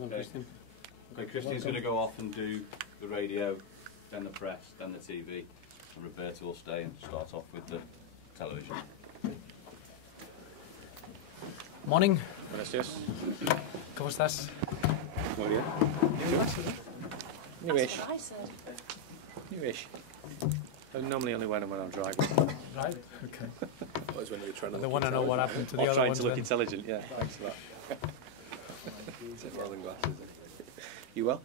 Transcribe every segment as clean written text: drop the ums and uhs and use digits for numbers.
Okay. Okay, Christian's going to go off and do the radio, then the press, then the TV, and Roberto will stay and start off with the television. Morning. Buenos días. ¿Cómo estás? Muy bien. Newish. Newish. I normally only wear them when I'm driving. Right. Okay. Always when you're trying to. They want to know what happened to the other trying ones. to look then. intelligent. Yeah. Thanks for that. Is it rolling glasses? You well?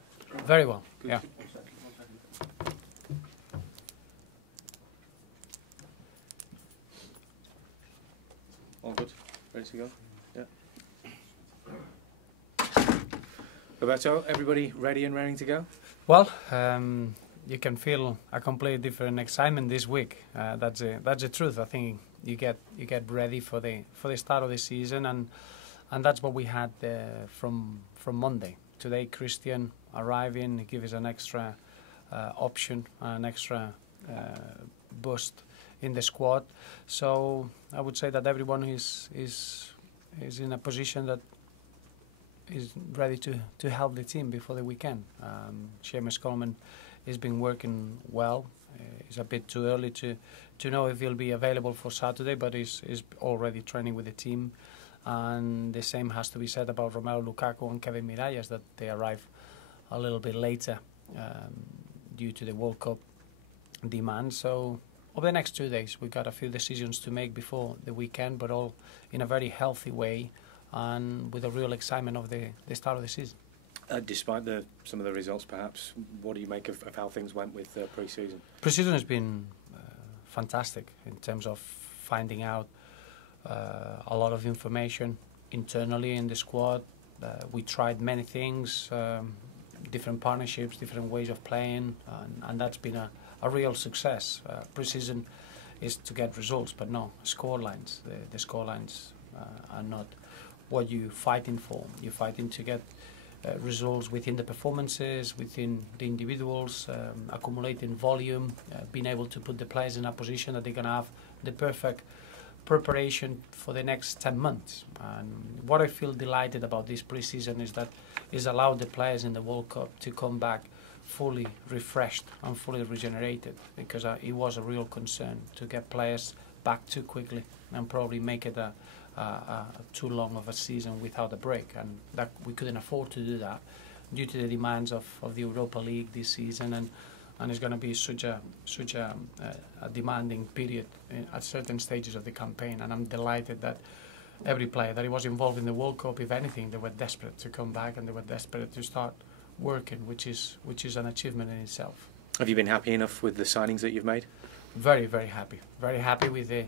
Very well. Good. Yeah. All good. Ready to go? Yeah. Roberto, everybody ready and raring to go? Well, you can feel a completely different excitement this week. That's the truth. I think you get ready for the start of the season, and that's what we had from Monday. Today, Christian arriving, give us an extra option, an extra boost in the squad. So I would say that everyone is in a position that is ready to help the team before the weekend. Seamus Coleman has been working well. It's a bit too early to know if he'll be available for Saturday, but he's already training with the team. And the same has to be said about Romelu Lukaku and Kevin Mirallas, that they arrive a little bit later due to the World Cup demand. So over the next 2 days, we've got a few decisions to make before the weekend, but all in a very healthy way and with a real excitement of the start of the season. Despite some of the results, perhaps, what do you make of how things went with pre-season? Pre-season has been fantastic in terms of finding out a lot of information internally in the squad. We tried many things, different partnerships, different ways of playing, and that's been a real success. Pre-season is to get results, but no scorelines. The scorelines are not what you're fighting for. You're fighting to get results within the performances, within the individuals, accumulating volume, being able to put the players in a position that they're going to have the perfect preparation for the next 10 months. And what I feel delighted about this pre-season is that it's allowed the players in the World Cup to come back fully refreshed and fully regenerated, because it was a real concern to get players back too quickly and probably make it a too long of a season without a break, and that we couldn't afford to do that due to the demands of the Europa League this season, and it's going to be such a demanding period at certain stages of the campaign. And I'm delighted that every player that was involved in the World Cup, if anything, they were desperate to come back and they were desperate to start working, which is an achievement in itself. Have you been happy enough with the signings that you've made? Very, very happy. Very happy with the.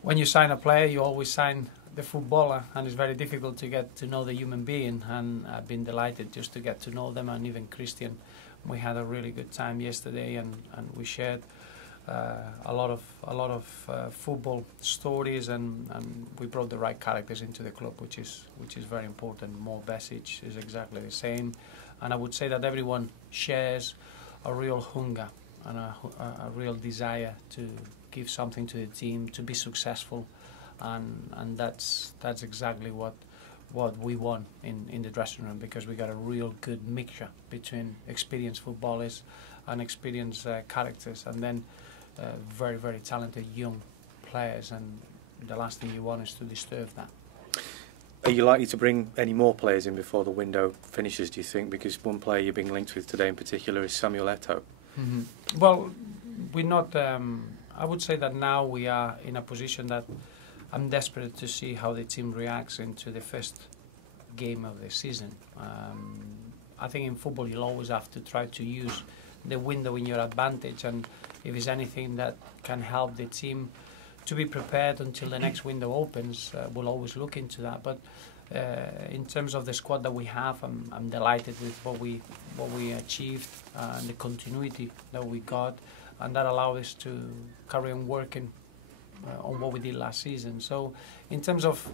When you sign a player, you always sign the footballer, and it's very difficult to get to know the human being. And I've been delighted just to get to know them, and even Christian. We had a really good time yesterday, and we shared a lot of football stories, and we brought the right characters into the club, which is very important. Mo Besic is exactly the same, and I would say that everyone shares a real hunger and a real desire to give something to the team, to be successful, and that's exactly what we want in the dressing room, because we got a real good mixture between experienced footballers and experienced characters, and then very, very talented young players, and the last thing you want is to disturb that. Are you likely to bring any more players in before the window finishes, do you think? Because one player you're being linked with today in particular is Samuel Eto'o. Mm-hmm. Well, we're not. I would say that now we are in a position that I'm desperate to see how the team reacts into the first game of the season. I think in football you'll always have to try to use the window in your advantage, and if there's anything that can help the team to be prepared until the next window opens, we'll always look into that. But in terms of the squad that we have, I'm delighted with what we achieved and the continuity that we got, and that allowed us to carry on working on what we did last season. So in terms of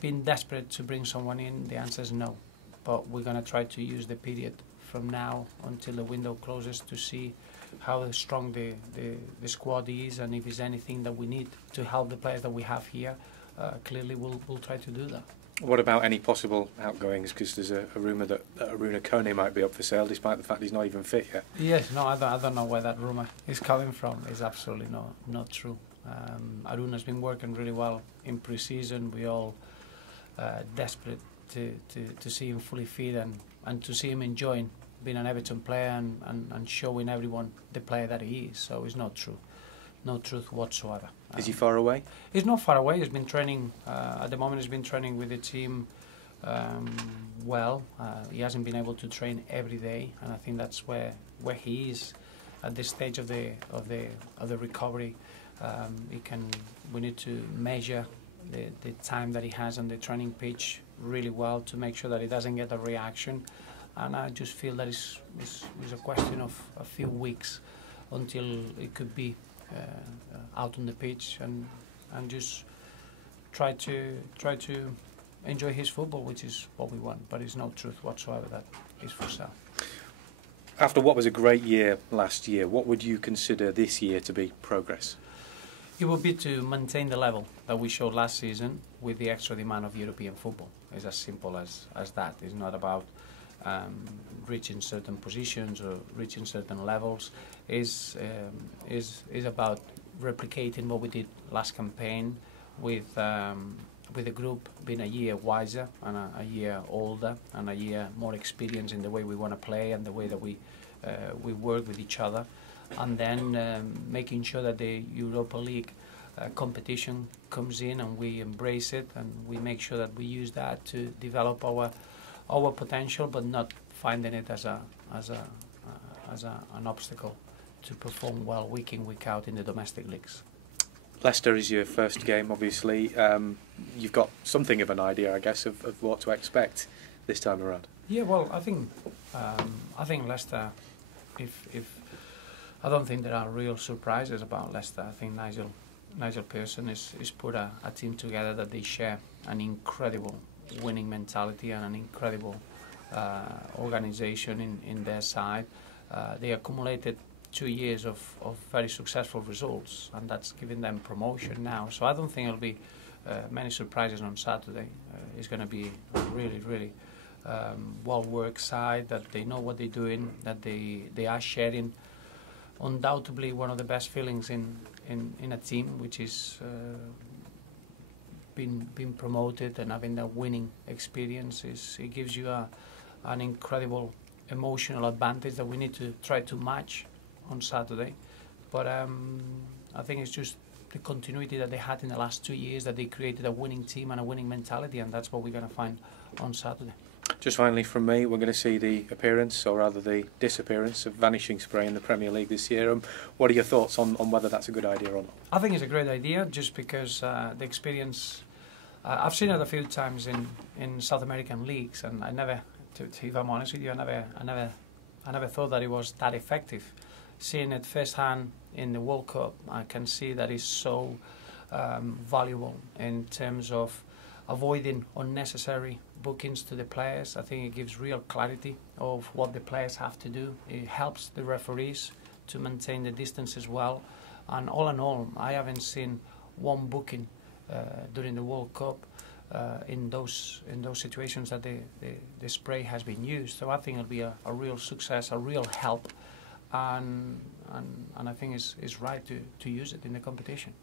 being desperate to bring someone in, the answer is no. But we're going to try to use the period from now until the window closes to see how strong the squad is, and if there's anything that we need to help the players that we have here, clearly we'll try to do that. What about any possible outgoings? Because there's a rumour that Aruna Kone might be up for sale, despite the fact he's not even fit yet. Yes, no, I don't know where that rumour is coming from. It's absolutely not true. Aruna's been working really well in pre-season. We all desperate to see him fully fit and to see him enjoying being an Everton player and showing everyone the player that he is. So it's not true. No truth whatsoever. Is he far away? He's not far away. He's been training, at the moment he's been training with the team well. He hasn't been able to train every day, and I think that's where he is at this stage of the recovery. We need to measure the time that he has on the training pitch really well to make sure that he doesn't get a reaction, and I just feel that it's a question of a few weeks until it could be out on the pitch and just try to enjoy his football, which is what we want. But it's no truth whatsoever that he's for sale. After what was a great year last year, what would you consider this year to be progress? It would be to maintain the level that we showed last season with the extra demand of European football. It's as simple as that. It's not about reaching certain positions or reaching certain levels. Is about replicating what we did last campaign with the group being a year wiser and a year older and a year more experienced in the way we want to play and the way that we work with each other, and then making sure that the Europa League competition comes in and we embrace it and we make sure that we use that to develop our potential, but not finding it as an obstacle to perform well week in, week out in the domestic leagues. Leicester is your first game, obviously. You've got something of an idea, I guess, of what to expect this time around. Yeah, well, I think Leicester. I don't think there are real surprises about Leicester. I think Nigel Pearson is put a team together that they share an incredible winning mentality and an incredible organisation in their side. They accumulated 2 years of very successful results, and that's giving them promotion now. So I don't think there'll be many surprises on Saturday. It's going to be a really well-worked side, that they know what they're doing, that they are sharing undoubtedly one of the best feelings in a team, which is being promoted and having that winning experience. It gives you an incredible emotional advantage that we need to try to match on Saturday. But I think it's just the continuity that they had in the last 2 years, that they created a winning team and a winning mentality, and that's what we're going to find on Saturday. Just finally from me, we're going to see the appearance, or rather the disappearance, of Vanishing Spray in the Premier League this year. What are your thoughts on whether that's a good idea or not? I think it's a great idea, just because the experience, I've seen it a few times in South American leagues, and I never, if I'm honest with you, I never thought that it was that effective. Seeing it firsthand in the World Cup, I can see that it's so valuable in terms of avoiding unnecessary bookings to the players. I think it gives real clarity of what the players have to do. It helps the referees to maintain the distance as well. And all in all, I haven't seen one booking during the World Cup in those situations that the spray has been used. So I think it'll be a real success, a real help, and I think it's right to use it in the competition.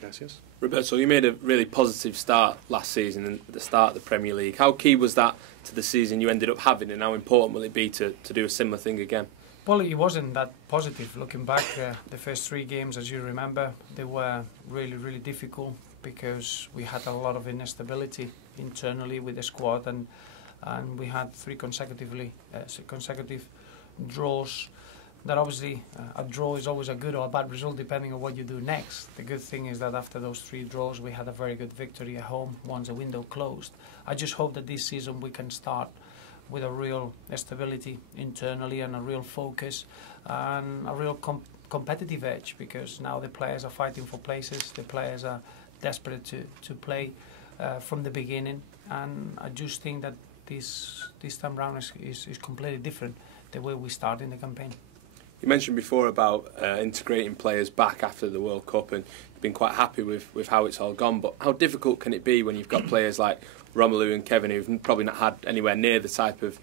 Gracias. Roberto, you made a really positive start last season and at the start of the Premier League. How key was that to the season you ended up having, and how important will it be to do a similar thing again? Well, it wasn't that positive. Looking back, the first 3 games, as you remember, they were really difficult because we had a lot of instability internally with the squad, and we had 3 consecutive draws. That obviously, a draw is always a good or a bad result depending on what you do next. The good thing is that after those 3 draws, we had a very good victory at home once the window closed. I just hope that this season we can start with a real stability internally and a real focus and a real competitive edge, because now the players are fighting for places, the players are desperate to play from the beginning, and I just think that this time round is completely different the way we start in the campaign. You mentioned before about integrating players back after the World Cup, and you've been quite happy with how it's all gone, but how difficult can it be when you've got players like Romelu and Kevin, who've probably not had anywhere near the type of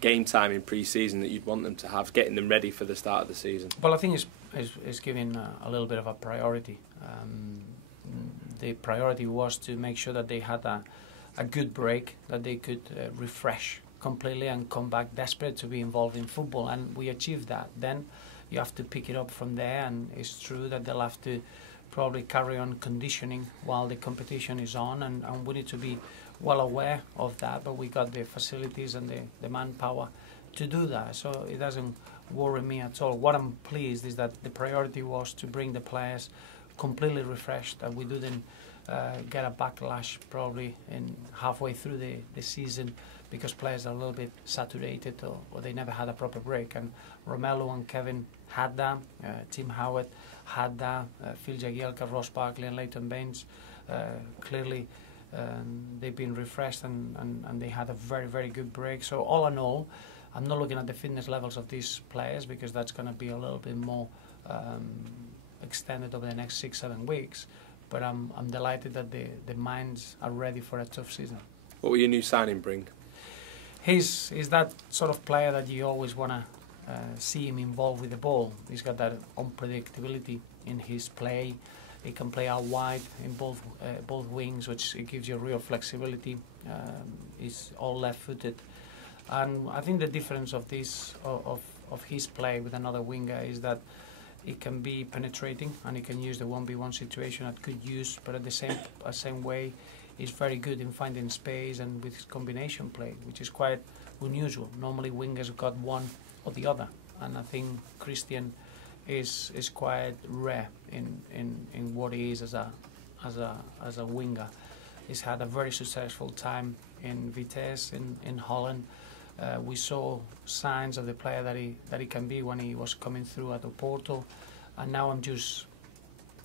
game time in pre-season that you'd want them to have, getting them ready for the start of the season? Well, I think it's giving a little bit of a priority. The priority was to make sure that they had a good break, that they could refresh completely and come back desperate to be involved in football, and we achieved that. Then you have to pick it up from there, and it's true that they'll have to probably carry on conditioning while the competition is on, and we need to be well aware of that, but we got the facilities and the manpower to do that, so it doesn't worry me at all. What I'm pleased is that the priority was to bring the players completely refreshed, and we didn't get a backlash probably in halfway through the season because players are a little bit saturated or they never had a proper break. And Romelu and Kevin had that, Tim Howard had that, Phil Jagielka, Ross Barkley and Leighton Baines. Clearly they've been refreshed and they had a very, very good break. So all in all, I'm not looking at the fitness levels of these players because that's going to be a little bit more extended over the next 6-7 weeks. But I'm delighted that the minds are ready for a tough season. What will your new signing bring? He's that sort of player that you always want to see him involved with the ball. He's got that unpredictability in his play. He can play out wide in both wings, which it gives you real flexibility. He's all left-footed, and I think the difference of his play with another winger is that he can be penetrating and he can use the 1v1 situation at good use, but at the same way he's very good in finding space and with his combination play, which is quite unusual. Normally wingers got one or the other, and I think Christian is quite rare in what he is as a winger. He's had a very successful time in Vitesse in Holland. We saw signs of the player that he can be when he was coming through at Oporto, and now I'm just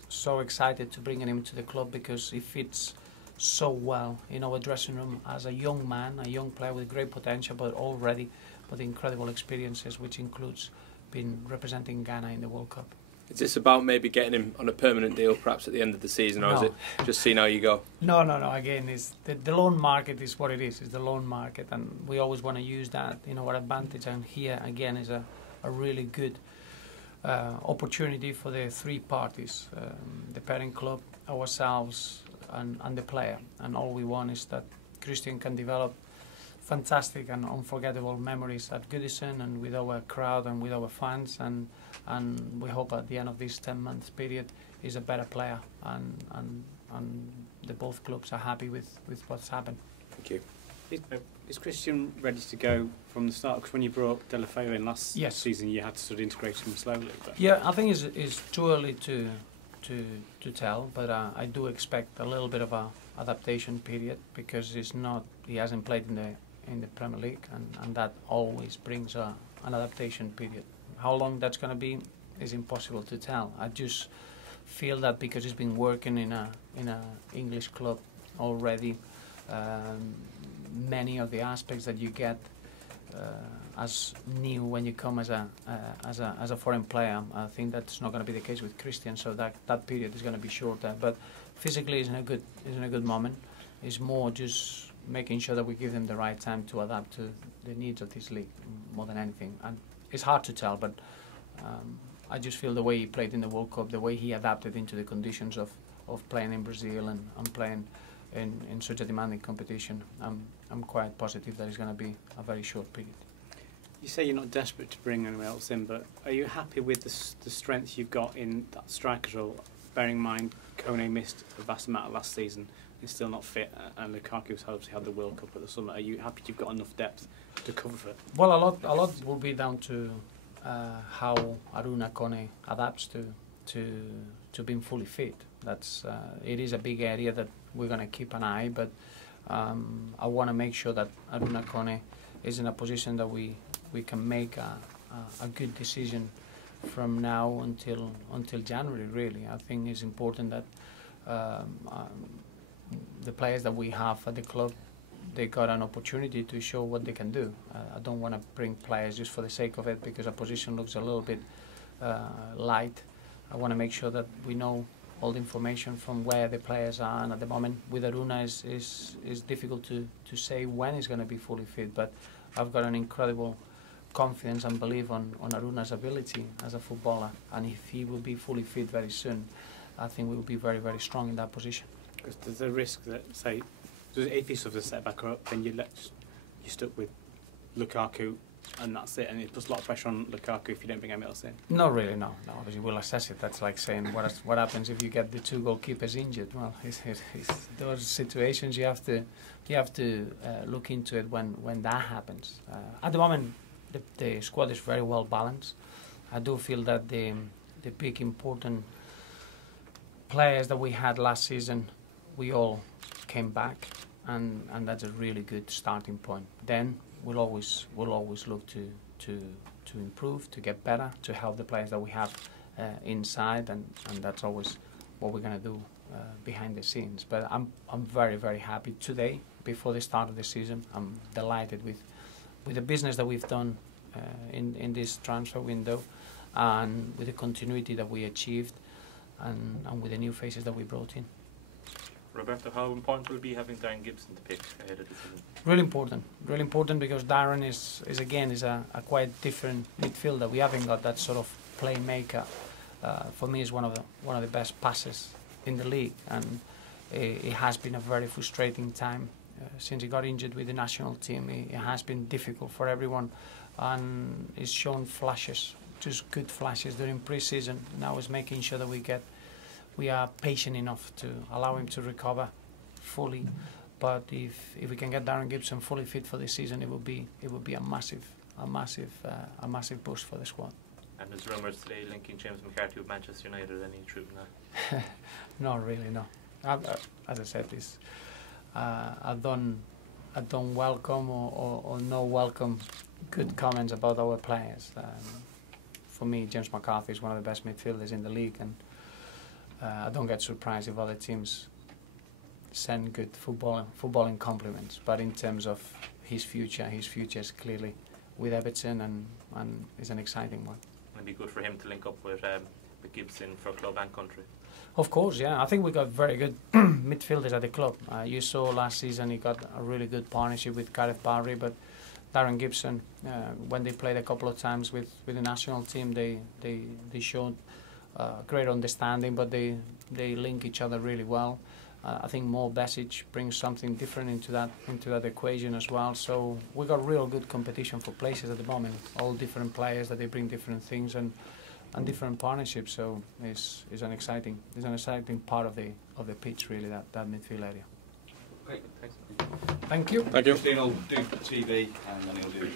so excited to bring him to the club because he fits so well in our dressing room as a young man, a young player with great potential, but already with incredible experiences, which includes being representing Ghana in the World Cup. Is this about maybe getting him on a permanent deal perhaps at the end of the season, or No. is it just seeing how you go? No. Again, the loan market is what it is. It's the loan market, and we always want to use that in our advantage. And here, again, is a really good opportunity for the three parties, the parent club, ourselves, and the player. And all we want is that Christian can develop fantastic and unforgettable memories at Goodison and with our crowd and with our fans, and we hope at the end of this 10-month period he's a better player, and the both clubs are happy with what's happened. Thank you. Is Christian ready to go from the start? Because when you brought Deulofeu in last season, you had to sort of integrate him slowly. But Yeah, I think it's too early to tell, but I do expect a little bit of a adaptation period because he hasn't played in the Premier League, and that always brings an adaptation period. How long that's going to be is impossible to tell. I just feel that because he's been working in a English club already, many of the aspects that you get as new when you come as a foreign player, I think that's not going to be the case with Christian. So that period is going to be shorter. But physically, he's in a good moment. It's more just making sure that we give him the right time to adapt to the needs of this league more than anything. And it's hard to tell, but I just feel the way he played in the World Cup, the way he adapted into the conditions of playing in Brazil and playing in such a demanding competition, I'm quite positive that it's going to be a very short period. you say you're not desperate to bring anyone else in, but are you happy with the strength you've got in that striker's role? Bearing in mind, Kone missed a vast amount last season. He's still not fit, and Lukaku's obviously had the World Cup at the summer. Are you happy you've got enough depth to cover for it? Well, a lot will be down to how Aruna Kone adapts to being fully fit. It is a big area that we're going to keep an eye, but I want to make sure that Aruna Kone is in a position that we can make a good decision from now until January. Really, I think it's important that the players that we have at the club, they got an opportunity to show what they can do. I don't want to bring players just for the sake of it because a position looks a little bit light. I want to make sure that we know all the information from where the players are. And at the moment with Aruna is difficult to say when he's going to be fully fit. But I've got an incredible confidence and belief on Aruna's ability as a footballer. And if he will be fully fit very soon, I think we will be very, very strong in that position. Because there's a risk that, say, if he suffers a setback or up, then you're stuck with Lukaku and that's it, and it puts a lot of pressure on Lukaku if you don't bring anyone else in. No, really, no. Obviously, we'll assess it. That's like saying what happens if you get the 2 goalkeepers injured. Well, it's those situations you have to look into it when that happens. At the moment, the squad is very well balanced. I do feel that the big important players that we had last season, we all came back, and that's a really good starting point. Then we'll always look to improve, to get better, to help the players that we have inside, and that's always what we're going to do behind the scenes. But I'm very, very happy today. Before the start of the season, I'm delighted with the business that we've done in this transfer window, and with the continuity that we achieved, and with the new faces that we brought in. Roberto, how important will it be having Darren Gibson to pick ahead of the season? Really important because Darren is a quite different midfielder. We haven't got that sort of playmaker. For me, is one of the best passes in the league, and it has been a very frustrating time since he got injured with the national team. It has been difficult for everyone, and he's shown flashes, just good flashes during pre-season. Now is making sure that we are patient enough to allow him to recover fully. But if we can get Darren Gibson fully fit for this season, it would be a massive boost for the squad. And there's rumours today linking James McCarthy with Manchester United. Any truth in that? Not really, no. As I said, I don't welcome or no welcome good comments about our players. For me, James McCarthy is one of the best midfielders in the league, and I don't get surprised if other teams send good footballing compliments. But in terms of his future is clearly with Everton, and is an exciting one. It'd be good for him to link up with Gibson for club and country. Of course, yeah. I think we got very good midfielders at the club. You saw last season he got a really good partnership with Gareth Barry, but Darren Gibson, when they played a couple of times with the national team, they showed great understanding, but they link each other really well. I think Mo Besic brings something different into that equation as well. So we got real good competition for places at the moment. All different players that they bring different things and different partnerships. So it's an exciting part of the pitch, really, that midfield area. Great, thanks. Thank you. Thank you. Christine will do TV, and then he'll do.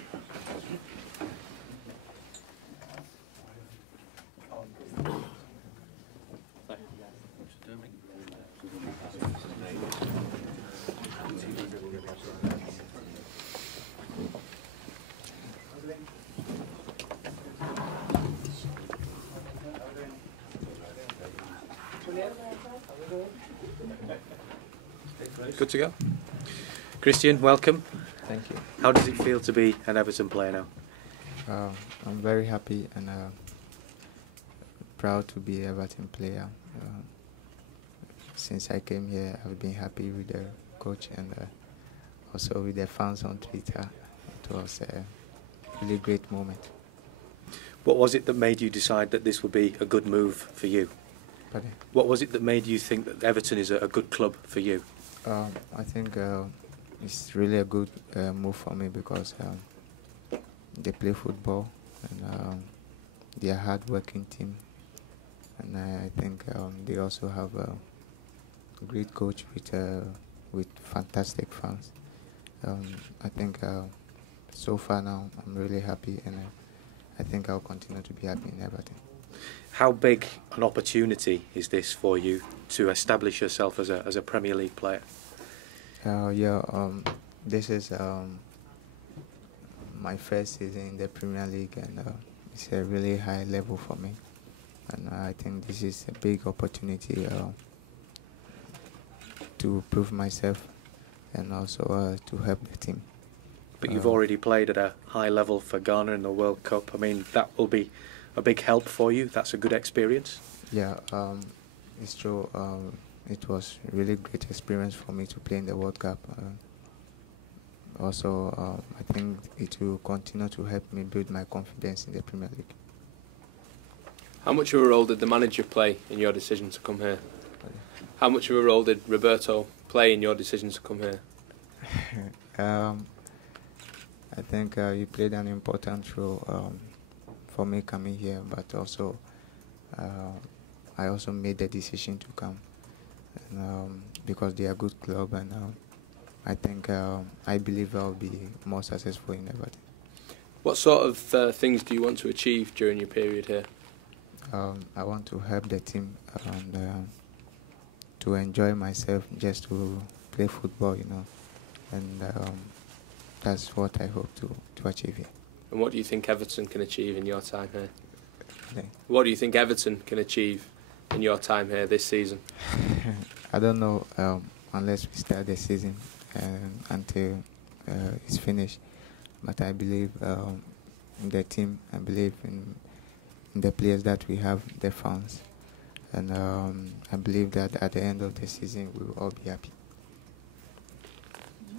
Good to go. Christian, welcome. Thank you. How does it feel to be an Everton player now? I'm very happy and proud to be an Everton player. Since I came here, I've been happy with the coach and also with the fans on Twitter. It was a really great moment. What was it that made you decide that this would be a good move for you? Pardon? What was it that made you think that Everton is a good club for you? I think it's really a good move for me because they play football and they are a hard-working team, and I think they also have a great coach with fantastic fans. I think so far now I'm really happy, and I think I'll continue to be happy in Everton. How big an opportunity is this for you to establish yourself as a Premier League player? This is my first season in the Premier League, and it's a really high level for me. And I think this is a big opportunity to prove myself and also to help the team. But you've already played at a high level for Ghana in the World Cup. I mean, that will be a big help for you. That's a good experience. Yeah, it's true. It was a really great experience for me to play in the World Cup. Also, I think it will continue to help me build my confidence in the Premier League. How much of a role did the manager play in your decision to come here? How much of a role did Roberto play in your decision to come here? I think he played an important role for me coming here, but also I also made the decision to come and, because they are a good club, and I think I believe I'll be more successful in Everton. What sort of things do you want to achieve during your period here? I want to help the team and to enjoy myself, just to play football, and that's what I hope to achieve here. And what do you think Everton can achieve in your time here? Okay. What do you think Everton can achieve in your time here this season? I don't know unless we start the season until it's finished. But I believe in the team. I believe in the players that we have, the fans. And I believe that at the end of the season we will all be happy.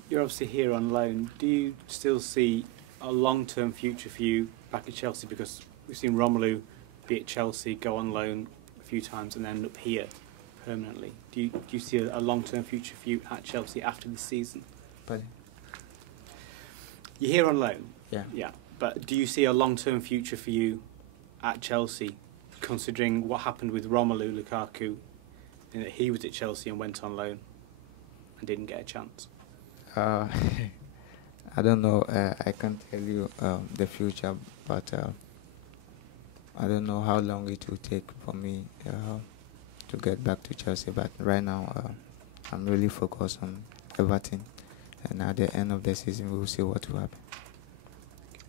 You're obviously here on loan. Do you still see a long-term future for you back at Chelsea? Because we've seen Romelu be at Chelsea, go on loan a few times and end up here permanently. Do you see a long-term future for you at Chelsea after this season? Pardon? You're here on loan? Yeah. Yeah. But do you see a long-term future for you at Chelsea, considering what happened with Romelu Lukaku, in that he was at Chelsea and went on loan and didn't get a chance? I don't know. I can't tell you the future, but I don't know how long it will take for me to get back to Chelsea. But right now, I'm really focused on Everton, and at the end of the season, we will see what will happen.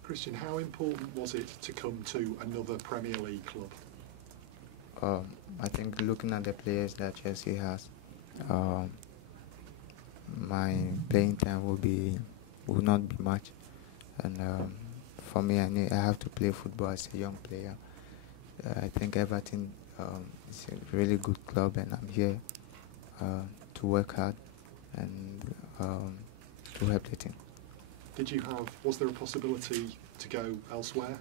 Christian, how important was it to come to another Premier League club? I think looking at the players that Chelsea has, my playing time will not be much, and for me, I have to play football as a young player. I think Everton is a really good club, and I'm here to work hard and to help the team. Was there a possibility to go elsewhere?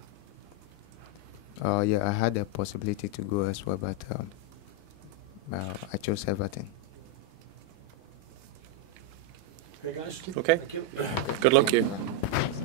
Yeah, I had the possibility to go elsewhere, but I chose Everton. Okay, guys. Okay. Thank you. Good luck. Thank you.